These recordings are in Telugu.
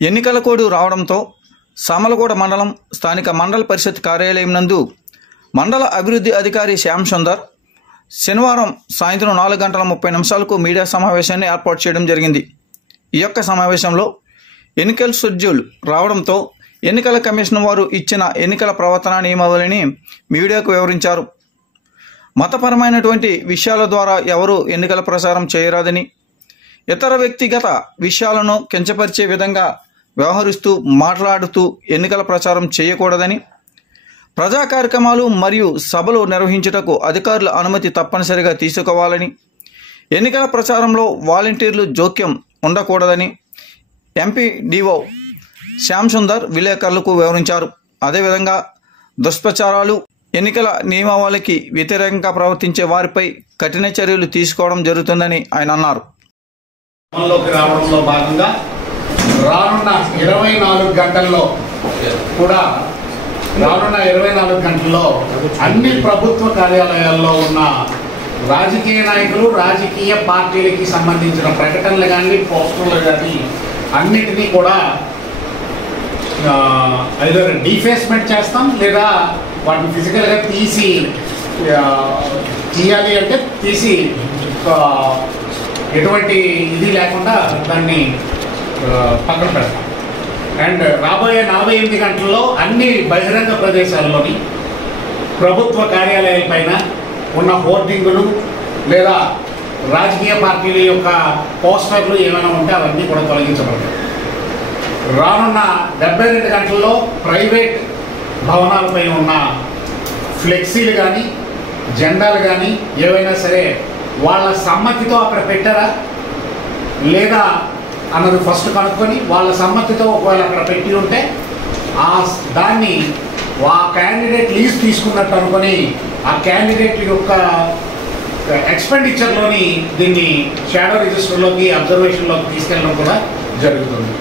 ఎన్నికల కోడ్ రావడంతో సామలగూడ మండలం స్థానిక మండల పరిషత్ కార్యాలయం నందు మండల అభివృద్ధి అధికారి శ్యామ్ సుందర్ శనివారం సాయంత్రం 4:30 మీడియా సమావేశాన్ని ఏర్పాటు చేయడం జరిగింది. ఈ యొక్క సమావేశంలో ఎన్నికల షెడ్యూల్ రావడంతో ఎన్నికల కమిషన్ వారు ఇచ్చిన ఎన్నికల ప్రవర్తన నియమావళిని మీడియాకు వివరించారు. మతపరమైనటువంటి విషయాల ద్వారా ఎవరు ఎన్నికల ప్రచారం చేయరాదని, ఇతర వ్యక్తిగత విషయాలను కించపరిచే విధంగా వ్యవహరిస్తూ మాట్లాడుతూ ఎన్నికల ప్రచారం చేయకూడదని, ప్రజా కార్యక్రమాలు మరియు సభలు నిర్వహించుటకు అధికారుల అనుమతి తప్పనిసరిగా తీసుకోవాలని, ఎన్నికల ప్రచారంలో వాలంటీర్లు జోక్యం ఉండకూడదని ఎంపీడీఓ శ్యామ్ సుందర్ విలేకరులకు వివరించారు. అదేవిధంగా దుష్ప్రచారాలు, ఎన్నికల నియమావళికి వ్యతిరేకంగా ప్రవర్తించే వారిపై కఠిన చర్యలు తీసుకోవడం జరుగుతుందని ఆయన అన్నారు. రావడంలో భాగంగా రానున్న 24 గంటల్లో కూడా అన్ని ప్రభుత్వ కార్యాలయాల్లో ఉన్న రాజకీయ నాయకులు, రాజకీయ పార్టీలకి సంబంధించిన ప్రకటనలు కానీ, పోస్టర్లు కానీ అన్నిటినీ కూడా ఐదర్ డిఫేస్మెంట్ చేస్తాం, లేదా వాటిని ఫిజికల్గా తీయాలి అంటే తీసి ఎటువంటి ఇది లేకుండా దాన్ని పక్కన పెడతాం. అండ్ రాబోయే 48 గంటల్లో అన్ని బహిరంగ ప్రదేశాల్లోని ప్రభుత్వ కార్యాలయాలపైన ఉన్న హోర్డింగులు లేదా రాజకీయ పార్టీల యొక్క పోస్టర్లు ఏమైనా ఉంటే అవన్నీ కూడా తొలగించబడతాయి. రానున్న 72 గంటల్లో ప్రైవేట్ భవనాలపైన ఉన్న ఫ్లెక్సీలు కానీ, జెండాలు కానీ ఏవైనా సరే వాళ్ళ సమ్మతితో అక్కడ పెట్టారా లేదా అన్నది ఫస్ట్ కనుక్కొని, వాళ్ళ సమ్మతితో ఒకవేళ అక్కడ పెట్టి ఉంటే దాన్ని ఆ క్యాండిడేట్ లీజ్ తీసుకున్నట్టు అనుకొని ఆ క్యాండిడేట్ యొక్క ఎక్స్పెండిచర్లోని దీన్ని షాడో రిజిస్టర్లోకి, అబ్జర్వేషన్లోకి తీసుకెళ్ళడం కూడా జరుగుతుంది.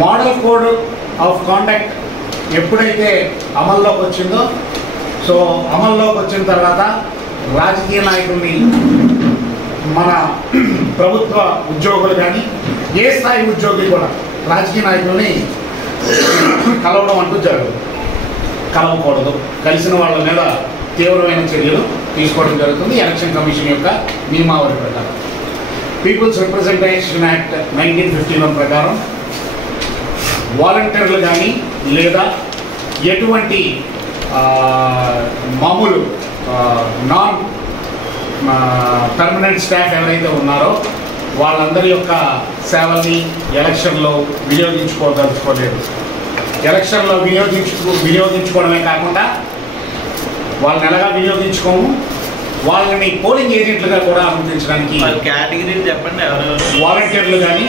మోడల్ కోడ్ ఆఫ్ కాండక్ట్ ఎప్పుడైతే అమల్లోకి వచ్చిందో, సో అమల్లోకి వచ్చిన తర్వాత రాజకీయ నాయకుల్ని, మన ప్రభుత్వ ఉద్యోగులు కానీ ఏ స్థాయి ఉద్యోగులు కూడా రాజకీయ నాయకుల్ని కలవడం అంటూ జరగదు, కలవకూడదు. కలిసిన వాళ్ళ మీద తీవ్రమైన చర్యలు తీసుకోవడం జరుగుతుంది. ఎలక్షన్ కమిషన్ యొక్క నియమావళి ప్రకారం, పీపుల్స్ రిప్రజెంటేషన్ యాక్ట్ 1951 ప్రకారం వాలంటీర్లు కానీ లేదా ఎటువంటి మామూలు నాన్ పర్మనెంట్ స్టాఫ్ ఎవరైతే ఉన్నారో వాళ్ళందరి యొక్క సేవల్ని ఎలక్షన్లో వినియోగించుకోదలుచుకోలేదు. ఎలక్షన్లో వినియోగించుకోవడమే కాకుండా వాళ్ళని ఎలాగా వినియోగించుకోము, వాళ్ళని పోలింగ్ ఏజెంట్లుగా కూడా అనుమతించడానికి కేటగిరీ చెప్పండి. ఎవరు వాలంటీర్లు కానీ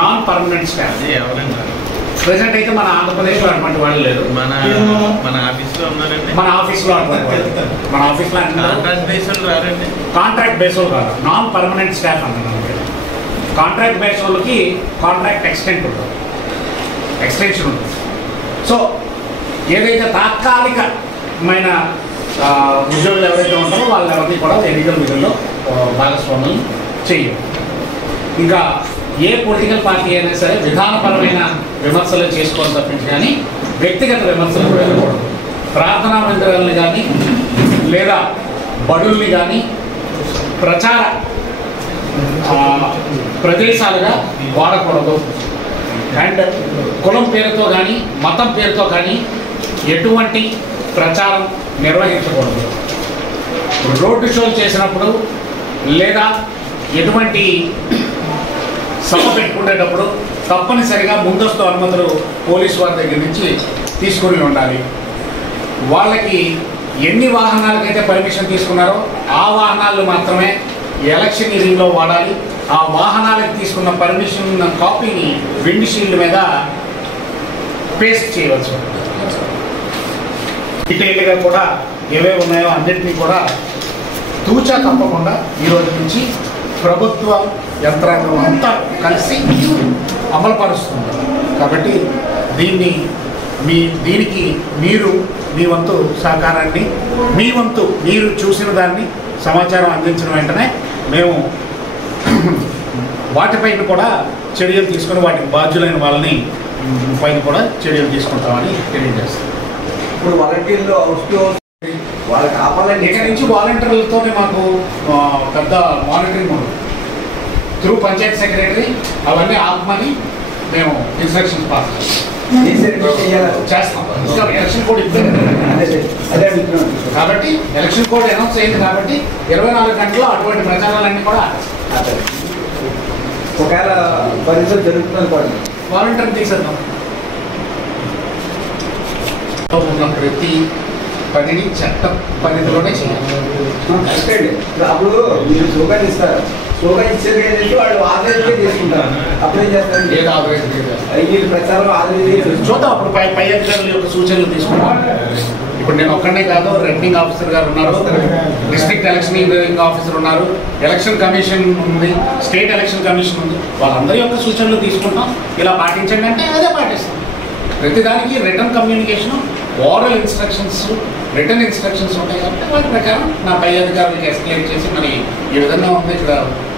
నాన్ పర్మనెంట్ స్టాఫ్ ఎవరైనా ప్రెసెంట్ అయితే మన ఆంధ్రప్రదేశ్లో అటువంటి వాళ్ళు లేదు. మన ఆఫీస్లో ఉన్నారండి. మన ఆఫీస్లో కాంట్రాక్ట్ బేస్డ్ రారండి. కాంట్రాక్ట్ బేస్డ్ కాదు, నాన్ పర్మనెంట్ స్టాఫ్ అంటున్నాను. కాంట్రాక్ట్ బేస్ వాళ్ళకి కాంట్రాక్ట్ ఎక్స్టెన్షన్ ఉంటుంది. సో ఏదైతే తాత్కాలికమైన ఉద్యోగులు ఎవరైతే ఉంటారో వాళ్ళెవరిని కూడా ఎన్నికల విధుల్లో భాగస్వాములు చేయరు. ఇంకా ఏ పొలిటికల్ పార్టీ అయినా సరే విధానపరమైన విమర్శలు చేసుకోవాలి తప్పించి కానీ వ్యక్తిగత విమర్శలకు వెళ్ళకూడదు. ప్రార్థనా మందిరాలను కానీ లేదా బడుల్ని కానీ ప్రచార ప్రదేశాలుగా వాడకూడదు. అండ్ కులం పేరుతో కానీ మతం పేరుతో కానీ ఎటువంటి ప్రచారం నిర్వహించకూడదు. రోడ్డు షోలు చేసినప్పుడు లేదా ఎటువంటి సభ పెట్టుకునేటప్పుడు తప్పనిసరిగా ముందస్తు అనుమతులు పోలీసు వారి దగ్గర నుంచి తీసుకుని ఉండాలి. వాళ్ళకి ఎన్ని వాహనాలకైతే పర్మిషన్ తీసుకున్నారో ఆ వాహనాలు మాత్రమే ఎలక్షనీరింగ్లో వాడాలి. ఆ వాహనాలకు తీసుకున్న పర్మిషన్ కాపీని విండ్ షీల్డ్ మీద పేస్ట్ చేయవచ్చు. డీటెయిల్గా కూడా ఏవే ఉన్నాయో అన్నింటినీ కూడా తూచా తప్పకుండా ఈరోజు నుంచి ప్రభుత్వ యంత్రాంగం అంతా కలిసి అమలుపరుస్తుంది. కాబట్టి దీనికి మీరు మీ వంతు సహకారాన్ని, మీ వంతు మీరు చూసిన దాన్ని సమాచారం అందించిన వెంటనే మేము వాటిపైన కూడా చర్యలు తీసుకొని వాటికి బాధ్యులైన వాళ్ళని పైన కూడా చర్యలు తీసుకుంటామని తెలియజేస్తాం. ఇప్పుడు వాలంటీర్లు వాళ్ళకి ఆపాలంటే ఇక్కడ నుంచి వాలంటీర్లతోనే మాకు పెద్ద మానిటరింగ్ ఉంది. త్రూ పంచాయత్ సెక్రటరీ అవన్నీ ఆపమని మేము ఇన్స్ట్రక్షన్స్ పాస్ చేస్తాం. ఇంకా ఎలక్షన్ కోడ్ ఇబ్బంది కాబట్టి ఎలక్షన్ కోడ్ అనౌన్స్ అయింది కాబట్టి 24 గంటల్లో అటువంటి ప్రచారాలన్నీ కూడా ఒకవేళ పరిస్థితులు జరుగుతున్నది వాలంటీర్ తీసేద్దాం. ప్రతి పనిని చట్ట పరిధిలోనే చేయాలి. అప్పుడు మీరు స్లోగన్ ఇస్తారు, స్లోగన్ ఇచ్చేది ఏంటంటే వాళ్ళు ఆదరణ తీసుకుంటారు. అప్పుడేం చేస్తారు? ఏదో ఆదరణ ప్రచారం ఆదరణ చూద్దాం. అప్పుడు పై అధికారుల యొక్క సూచనలు తీసుకుంటాం. ఇప్పుడు నేను ఒక్కడే కాదు, రిటర్నింగ్ ఆఫీసర్ గారు ఉన్నారు, డిస్ట్రిక్ట్ ఎలక్షన్ ఆఫీసర్ ఉన్నారు, ఎలక్షన్ కమిషన్ ఉంది, స్టేట్ ఎలక్షన్ కమిషన్ ఉంది. వాళ్ళందరి యొక్క సూచనలు తీసుకుంటాం. ఇలా పాటించండి అంటే అదే పాటిస్తాం. ప్రతిదానికి return communication, oral instructions, return instructions ఉంటాయి కాబట్టి వాటి ప్రకారం నా పై అధికారులకు ఎస్కలేట్ చేసి మరి ఈ విధంగా ఉంది, ఇక్కడ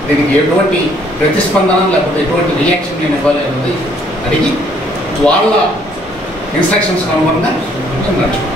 దీనికి ఎటువంటి ప్రతిస్పందన లేకపోతే ఎటువంటి రియాక్షన్ నేను ఇవ్వాలి అనేది అడిగి వాళ్ళ ఇన్స్ట్రక్షన్స్ అనుగుణంగా నడుచుకుంటాం.